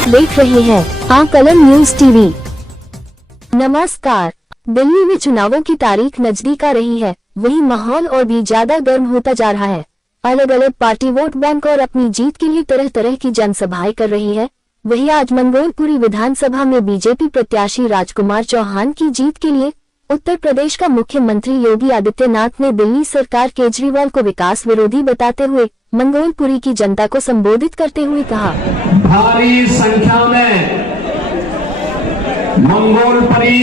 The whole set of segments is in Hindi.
आप देख रहे हैं आकलन न्यूज टीवी। नमस्कार। दिल्ली में चुनावों की तारीख नजदीक आ रही है, वहीं माहौल और भी ज्यादा गर्म होता जा रहा है। अलग अलग पार्टी वोट बैंक और अपनी जीत के लिए तरह तरह की जनसभाएं कर रही है। वहीं आज मंगोलपुरी विधानसभा में बीजेपी प्रत्याशी राजकुमार चौहान की जीत के लिए उत्तर प्रदेश का मुख्यमंत्री योगी आदित्यनाथ ने दिल्ली सरकार केजरीवाल को विकास विरोधी बताते हुए मंगोलपुरी की जनता को संबोधित करते हुए कहा, भारी संख्या में मंगोलपुरी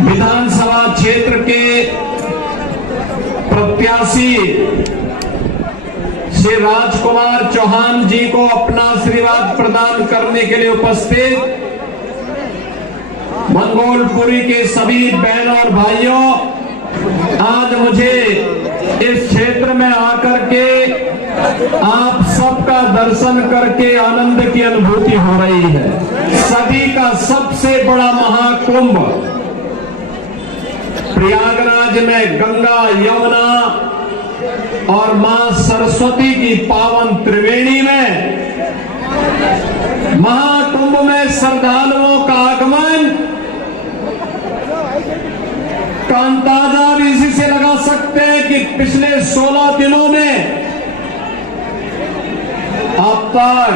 विधानसभा क्षेत्र के प्रत्याशी श्री राजकुमार चौहान जी को अपना आशीर्वाद प्रदान करने के लिए उपस्थित मंगोलपुरी के सभी बहनों और भाइयों, आज मुझे इस क्षेत्र में आकर के आप सबका दर्शन करके आनंद की अनुभूति हो रही है। सदी का सबसे बड़ा महाकुंभ प्रयागराज में गंगा, यमुना और मां सरस्वती की पावन त्रिवेणी में महाकुंभ में श्रद्धालुओं का आगमन का अंदाजा भी इसी से लगा सकते हैं कि पिछले 16 दिनों में अब तक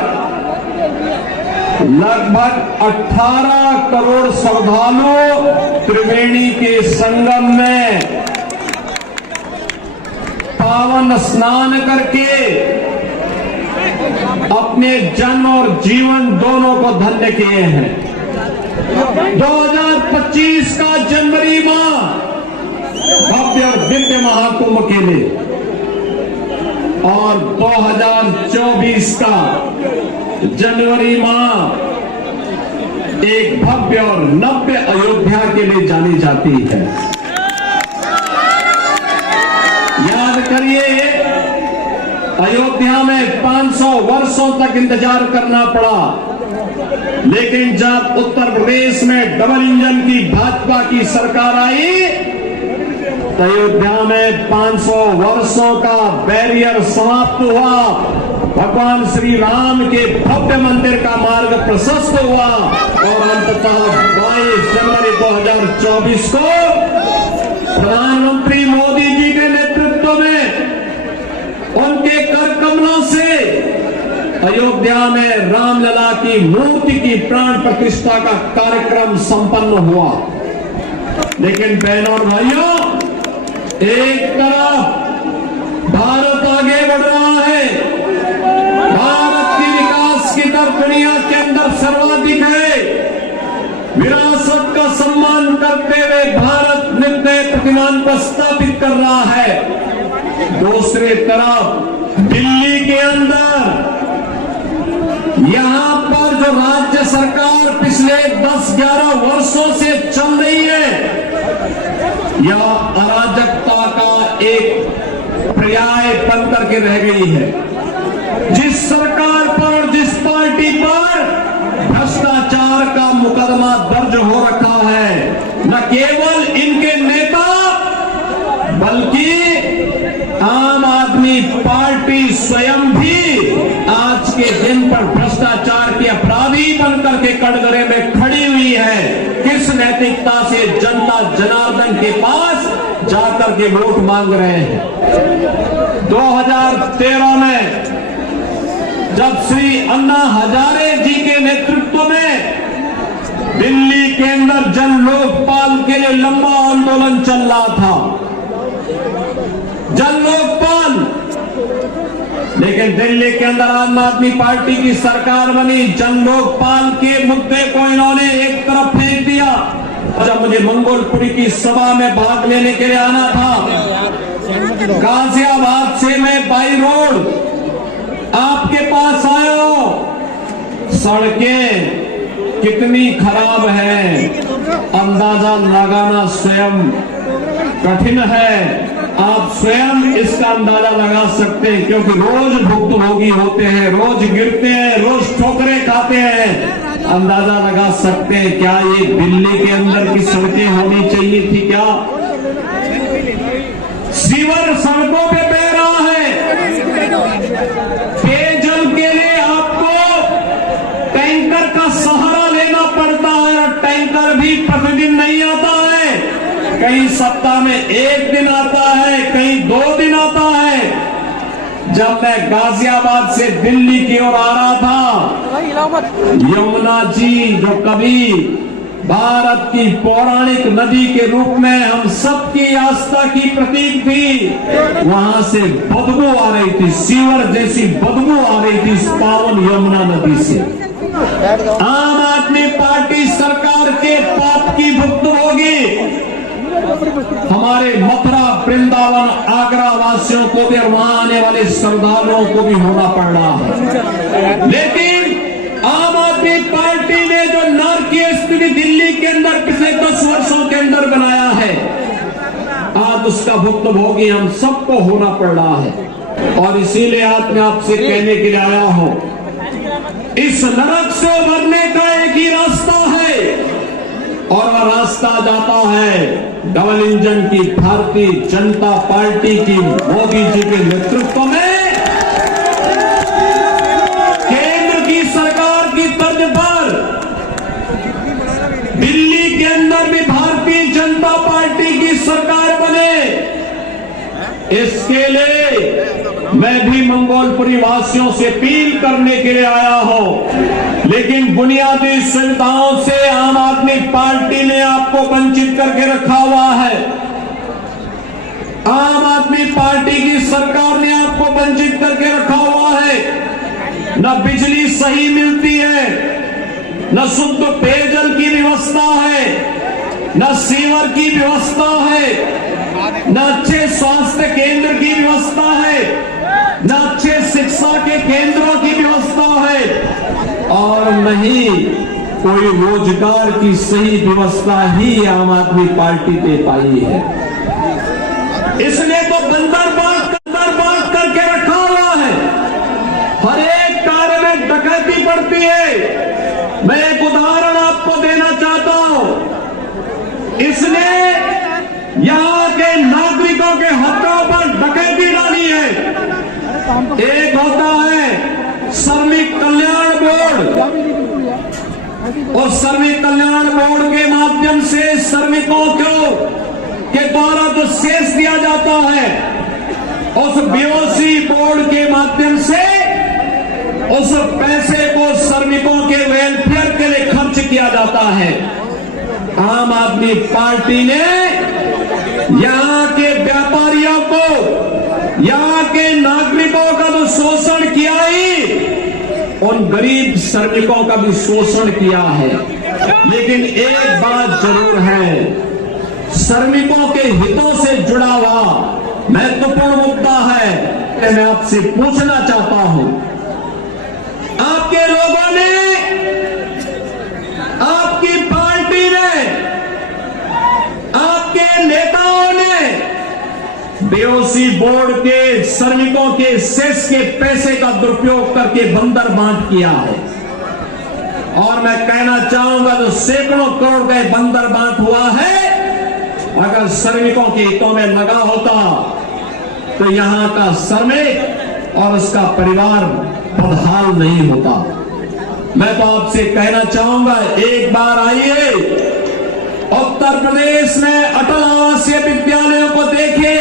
लगभग 18 करोड़ श्रद्धालु त्रिवेणी के संगम में पावन स्नान करके अपने जन्म और जीवन दोनों को धन्य किए हैं। 2025 का जनवरी माह भव्य और दिव्य महाकुंभ के लिए और 2024 का जनवरी माह एक भव्य और नव्य अयोध्या के लिए जानी जाती है। याद करिए, अयोध्या में 500 वर्षों तक इंतजार करना पड़ा, लेकिन जब उत्तर प्रदेश में डबल इंजन की भाजपा की सरकार आई तो अयोध्या में 500 वर्षों का बैरियर समाप्त हुआ। भगवान श्री राम के भव्य मंदिर का मार्ग प्रशस्त हुआ और अंततः 22 जनवरी 2024 को प्रधानमंत्री मोदी जी के नेतृत्व में उनके कर कमलों से अयोध्या में रामलला की मूर्ति की प्राण प्रतिष्ठा का कार्यक्रम संपन्न हुआ। लेकिन बहनों और भाइयों, एक तरफ भारत आगे बढ़ रहा है, भारत की विकास की दर दुनिया के अंदर सर्वाधिक है, विरासत का सम्मान करते हुए भारत नित्य प्रतिमान को स्थापित कर रहा है। दूसरी तरफ दिल्ली के अंदर यहां पर जो राज्य सरकार पिछले 10-11 वर्षों से चल रही है, यह अराजकता का एक पर्याय बनकर के रह गई है। जिस सरकार पर और जिस पार्टी पर भ्रष्टाचार का मुकदमा दर्ज हो रखा है, न केवल इनके नेता बल्कि आम आदमी पार्टी स्वयं भी आज के दिन पर भ्रष्टाचार के अपराधी बनकर के कटघरे में खड़ी हुई है। किस नैतिकता से जनता जनार्दन के पास जाकर के वोट मांग रहे हैं। 2013 में जब श्री अन्ना हजारे जी के नेतृत्व में दिल्ली के अंदर जन लोकपाल के लिए लंबा आंदोलन चल रहा था, जन लोकपाल, लेकिन दिल्ली के अंदर आम आदमी पार्टी की सरकार बनी। जन लोकपाल के मुद्दे को इन्होंने एक तरफ फेंक दिया। जब मुझे मंगोलपुरी की सभा में भाग लेने के लिए आना था, गाजियाबाद से मैं बाई रोड आपके पास आया हूं। सड़कें कितनी खराब है, अंदाजा लगाना स्वयं कठिन है। आप स्वयं इसका अंदाजा लगा सकते हैं, क्योंकि रोज भुक्तभोगी होते हैं, रोज गिरते हैं, रोज ठोकरें खाते हैं। अंदाजा लगा सकते हैं क्या ये दिल्ली के अंदर की सड़कें होनी चाहिए थी क्या? सीवर सड़कों पे बह रहा है। पेयजल के लिए आपको एक दिन आता है, कहीं 2 दिन आता है। जब मैं गाजियाबाद से दिल्ली की ओर आ रहा था, यमुना जी जो कभी भारत की पौराणिक नदी के रूप में हम सबकी आस्था की प्रतीक थी, वहां से बदबू आ रही थी, सीवर जैसी बदबू आ रही थी इस पावन यमुना नदी से। आम आदमी पार्टी सरकार के पाप की भुक्तभोगी हमारे मथुरा, वृंदावन, आगरा वासियों को भी और वहां आने वाले श्रद्धालुओं को भी होना पड़ रहा है। लेकिन आम आदमी पार्टी ने जो नारकीय स्थिति दिल्ली के अंदर पिछले 10 वर्षों के अंदर बनाया है, आज उसका भुक्तभोगी हम सबको होना पड़ रहा है। और इसीलिए आज मैं आपसे कहने के लिए आया हूं, इस नरक से उभरने का एक ही रास्ता है, और वह रास्ता जाता है डबल इंजन की भारतीय जनता पार्टी की मोदी जी के नेतृत्व में केंद्र की सरकार की तर्ज पर दिल्ली के अंदर भी भारतीय जनता पार्टी की सरकार बने। इसके लिए मैं भी मंगोलपुरी वासियों से अपील करने के लिए आया हूं। लेकिन बुनियादी सुविधाओं से आम आदमी पार्टी ने आपको वंचित करके रखा हुआ है। आम आदमी पार्टी की सरकार ने आपको वंचित करके रखा हुआ है। न बिजली सही मिलती है, न शुद्ध पेयजल की व्यवस्था है, न सीवर की व्यवस्था है, न अच्छे स्वास्थ्य केंद्र की व्यवस्था है, न अच्छे शिक्षा के केंद्रों की व्यवस्था है, और नहीं कोई रोजगार की सही व्यवस्था ही आम आदमी पार्टी दे पाई है। इसने तो बंदर बांट करके रखा हुआ है। हर एक कार्य में डकैती पड़ती है। मैं एक उदाहरण आपको देना चाहता हूं। इसने यहां के नागरिकों के हकों पर डकैती डाली है। एक होता है श्रमिक कल्याण बोर्ड, और श्रमिक कल्याण बोर्ड के माध्यम से श्रमिकों के द्वारा जो शेष दिया जाता है, उस बीओसी बोर्ड के माध्यम से उस पैसे को श्रमिकों के वेलफेयर के लिए खर्च किया जाता है। आम आदमी पार्टी ने यहां के व्यापारियों को, यहां के नागरिकों का तो शोषण किया ही, उन गरीब श्रमिकों का भी शोषण किया है। लेकिन एक बात जरूर है, श्रमिकों के हितों से जुड़ा हुआ महत्वपूर्ण मुद्दा है। मैं आपसे पूछना चाहता हूं, आपके लोगों ने, आपकी पार्टी ने, आपके नेताओं ने बीओसी बोर्ड के श्रमिकों के सेस के पैसे का दुरुपयोग करके बंदर बांट किया है। और मैं कहना चाहूंगा, जो सैकड़ों करोड़ का बंदर बांट हुआ है, अगर श्रमिकों के हितों में लगा होता तो यहां का श्रमिक और उसका परिवार बदहाल नहीं होता। मैं तो आपसे कहना चाहूंगा, एक बार आइए उत्तर प्रदेश में अटल आवासीय विद्यालयों को देखे।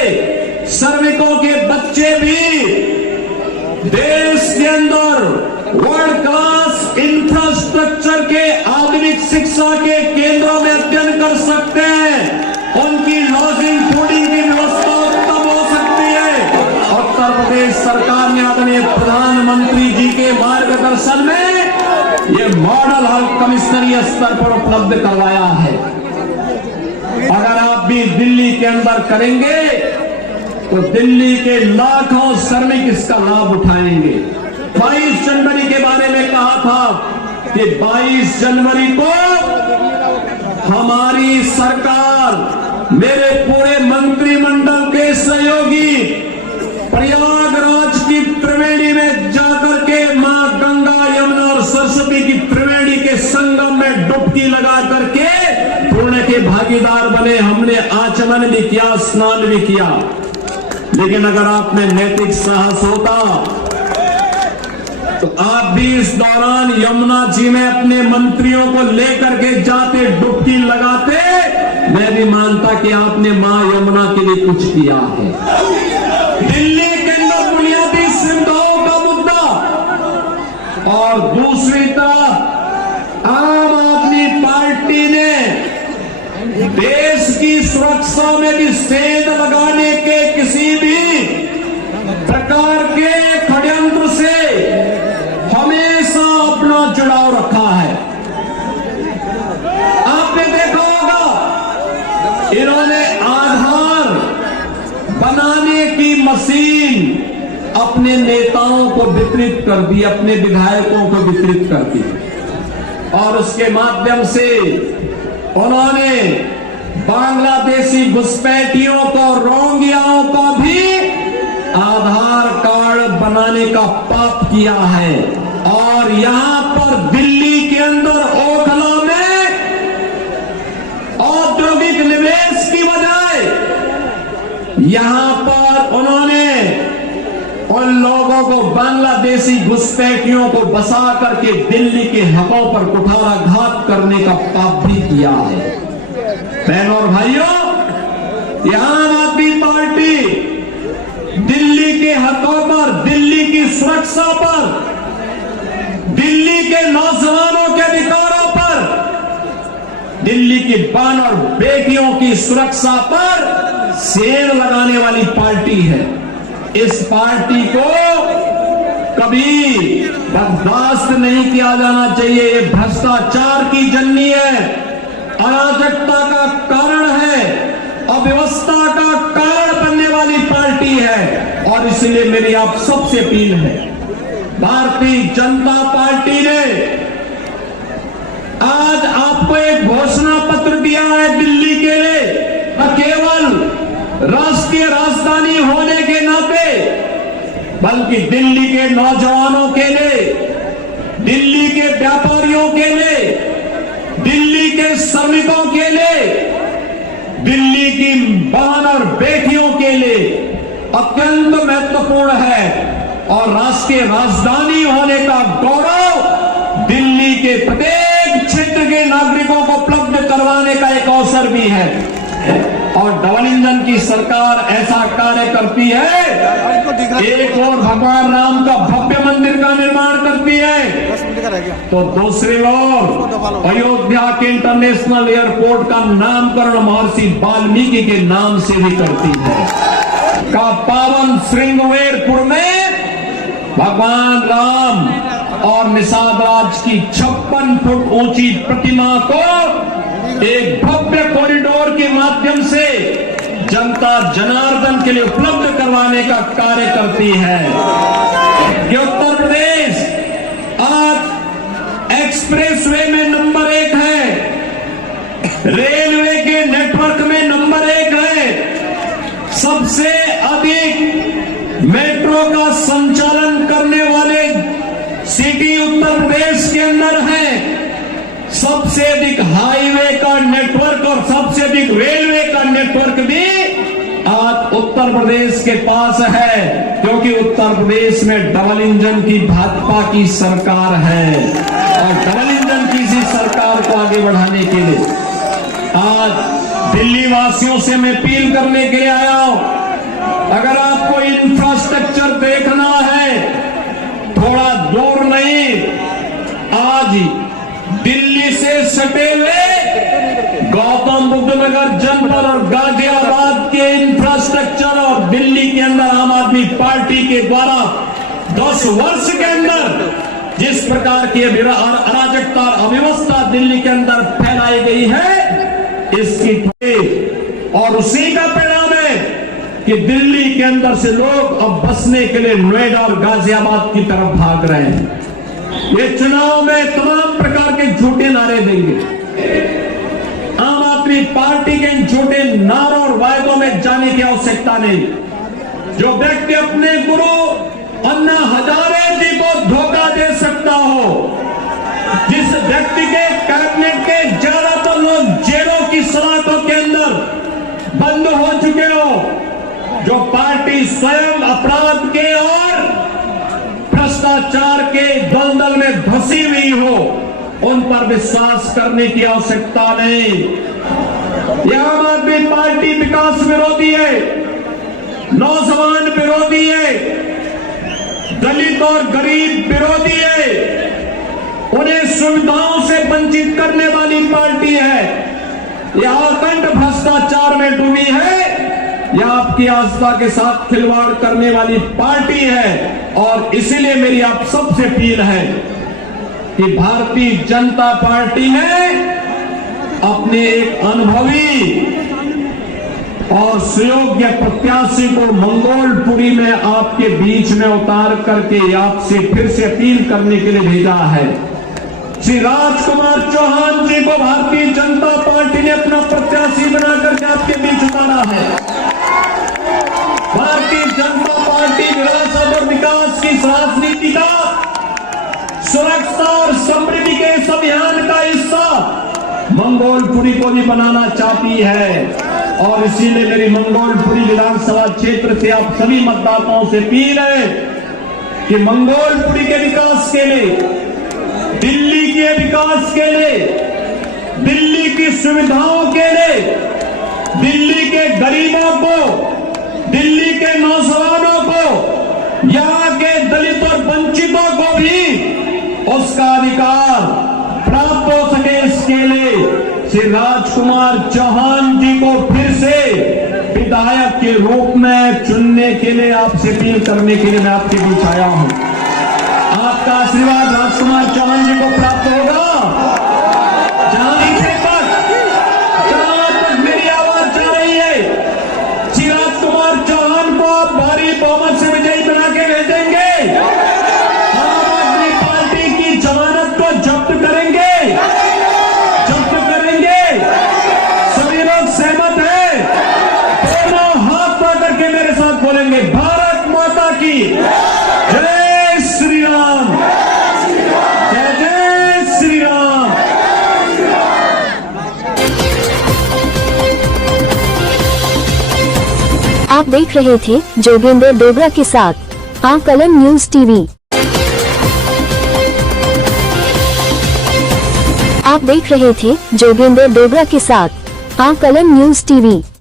श्रमिकों के बच्चे भी देश के अंदर वर्ल्ड क्लास इंफ्रास्ट्रक्चर के आधुनिक शिक्षा के केंद्रों में अध्ययन कर सकते हैं। उनकी लॉजिंग फूडिंग की व्यवस्था उत्तम हो सकती है। उत्तर प्रदेश सरकार ने आदरणीय प्रधानमंत्री जी के मार्गदर्शन में ये मॉडल हल कमिश्नरी स्तर पर उपलब्ध करवाया है। अगर आप भी दिल्ली के अंदर करेंगे तो दिल्ली के लाखों श्रमिक इसका लाभ उठाएंगे। 22 जनवरी के बारे में कहा था कि 22 जनवरी को हमारी सरकार, मेरे पूरे मंत्रिमंडल के सहयोगी प्रयागराज की त्रिवेणी में जाकर के मां गंगा, यमुना और सरस्वती की त्रिवेणी के संगम में डुबकी लगा करके पुण्य के भागीदार बने। हमने आचमन भी किया, स्नान भी किया। लेकिन अगर आप में नैतिक साहस होता तो आप भी इस दौरान यमुना जी में अपने मंत्रियों को लेकर के जाते, डुबकी लगाते, मैं भी मानता कि आपने मां यमुना के लिए कुछ किया है। दिल्ली के अंदर बुनियादी सुविधाओं का मुद्दा और दूसरी तरफ आम आदमी पार्टी ने देश की सुरक्षा में भी सेंध लगाने के किसी भी प्रकार के षड्यंत्र से हमेशा अपना जुड़ाव रखा है। आपने देखा होगा इन्होंने आधार बनाने की मशीन अपने नेताओं को वितरित कर दी, अपने विधायकों को वितरित कर दी और उसके माध्यम से उन्होंने बांग्लादेशी घुसपैठियों को, रोहिंग्याओं को भी आधार कार्ड बनाने का पाप किया है। और यहां पर दिल्ली के अंदर ओखला में औद्योगिक निवेश की बजाय यहां पर उन्होंने उन लोगों को, बांग्लादेशी घुसपैठियों को बसा करके दिल्ली के हकों पर कुठाराघात करने का पाप भी किया है। बहनों और भाइयों, यहां आम आदमी पार्टी दिल्ली के हकों पर, दिल्ली की सुरक्षा पर, दिल्ली के नौजवानों के अधिकारों पर, दिल्ली की बहन और बेटियों की सुरक्षा पर सेंध लगाने वाली पार्टी है। इस पार्टी को कभी बर्दाश्त नहीं किया जाना चाहिए। ये भ्रष्टाचार की जननी है, अराजकता का कारण है, अव्यवस्था का कारण बनने वाली पार्टी है। और इसलिए मेरी आप सबसे अपील है, भारतीय जनता पार्टी ने आज आपको एक घोषणा पत्र दिया है दिल्ली के लिए, न केवल राष्ट्रीय राजधानी होने के नाते बल्कि दिल्ली के नौजवानों के लिए, दिल्ली के व्यापारियों के लिए, दिल्ली के श्रमिकों के लिए, दिल्ली की बहन और बेटियों के लिए अत्यंत महत्वपूर्ण है। और राष्ट्रीय राजधानी होने का गौरव दिल्ली के प्रत्येक क्षेत्र के नागरिकों को उपलब्ध करवाने का एक अवसर भी है। और डबल इंजन की सरकार ऐसा कार्य करती है, एक और भगवान राम का भव्य मंदिर का निर्माण करती है, तो दूसरी ओर अयोध्या के इंटरनेशनल एयरपोर्ट का नामकरण महर्षि वाल्मीकि के नाम से भी करती है। का पावन श्रृंगवेरपुर में भगवान राम और निषाद राज की 56 फुट ऊंची प्रतिमा को एक भव्य कॉरिडोर के माध्यम से जनता जनार्दन के लिए उपलब्ध करवाने का कार्य करती है। कि उत्तर प्रदेश आज एक्सप्रेसवे में नंबर 1 है, रेलवे के नेटवर्क में नंबर 1 है, सबसे अधिक मेट्रो का संचालन करने वाले सिटी उत्तर प्रदेश के अंदर है, सबसे अधिक हाईवे का नेटवर्क और सबसे अधिक रेलवे का नेटवर्क भी आज उत्तर प्रदेश के पास है, क्योंकि उत्तर प्रदेश में डबल इंजन की भाजपा की सरकार है। और डबल इंजन की इसी सरकार को आगे बढ़ाने के लिए आज दिल्ली वासियों से मैं अपील करने के लिए आया हूं, अगर आपको इंफ्रास्ट्रक्चर देखना है, थोड़ा दूर नहीं, आज दिल्ली से सटे हुए गौतम बुद्ध नगर जनपद और गाजियाबाद के इंफ्रास्ट्रक्चर और दिल्ली के अंदर आम आदमी पार्टी के द्वारा 10 वर्ष के अंदर जिस प्रकार की अराजकता और अव्यवस्था दिल्ली के अंदर फैलाई गई है, इसकी और उसी का परिणाम है कि दिल्ली के अंदर से लोग अब बसने के लिए नोएडा और गाजियाबाद की तरफ भाग रहे हैं। ये चुनाव में तमाम प्रकार के झूठे नारे देंगे। आम आदमी पार्टी के इन झूठे नारों और वायदों में जाने की आवश्यकता नहीं। जो व्यक्ति अपने गुरु अन्ना हजारे जी को धोखा दे सकता हो, जिस व्यक्ति के कैबिनेट के ज्यादातर लोग जेलों की सलाखों के अंदर बंद हो चुके हो, जो पार्टी स्वयं अपराध के और भ्रष्टाचार के दलदल में धंसी हुई हो, उन पर विश्वास करने की आवश्यकता नहीं। ये आम आदमी पार्टी विकास विरोधी है, नौजवान विरोधी है, दलित और गरीब विरोधी है, उन्हें सुविधाओं से वंचित करने वाली पार्टी है। यह अखंड भ्रष्टाचार में डूबी है, यह आपकी आस्था के साथ खिलवाड़ करने वाली पार्टी है। और इसीलिए मेरी आप सबसे अपील है कि भारतीय जनता पार्टी ने अपने एक अनुभवी और सुयोग्य प्रत्याशी को मंगोलपुरी में आपके बीच में उतार करके आपसे फिर से अपील करने के लिए भेजा है। श्री राजकुमार चौहान जी को भारतीय जनता पार्टी ने अपना प्रत्याशी बना करके आपके बीच उतारा है। भारतीय जनता पार्टी विरासत और विकास की राजनीति का, सुरक्षा और समृद्धि के इस अभियान का हिस्सा मंगोलपुरी को भी बनाना चाहती है। और इसीलिए मेरी मंगोलपुरी विधानसभा क्षेत्र से आप सभी मतदाताओं से अपील है कि मंगोलपुरी के विकास के लिए, दिल्ली के विकास के लिए, दिल्ली की सुविधाओं के लिए, दिल्ली के गरीबों को, दिल्ली के नौजवानों को, यहाँ के दलित और वंचितों को भी उसका अधिकार प्राप्त हो सके, इसके लिए श्री राजकुमार चौहान जी को फिर से विधायक के रूप में चुनने के लिए आपसे अपील करने के लिए मैं आपके बीच आया हूं। आपका आशीर्वाद राजकुमार चौहान जी को प्राप्त होगा। जहां तक मेरी आवाज जा रही है, श्री राजकुमार चौहान को आप भारी बहुमत से विजयी बना के भेजेंगे। आम आदमी पार्टी की जमानत को जब्त करेंगे, जब्त करेंगे। सभी लोग सहमत हैं? दोनों हाथ पकड़ करके मेरे साथ बोलेंगे, भारत माता की जय श्री राम, जय जय श्री राम। आप देख रहे थे जोगेंद्र डोगरा के साथ आकलन न्यूज टीवी। आप देख रहे थे जोगेंद्र डोगरा के साथ आकलन न्यूज टीवी।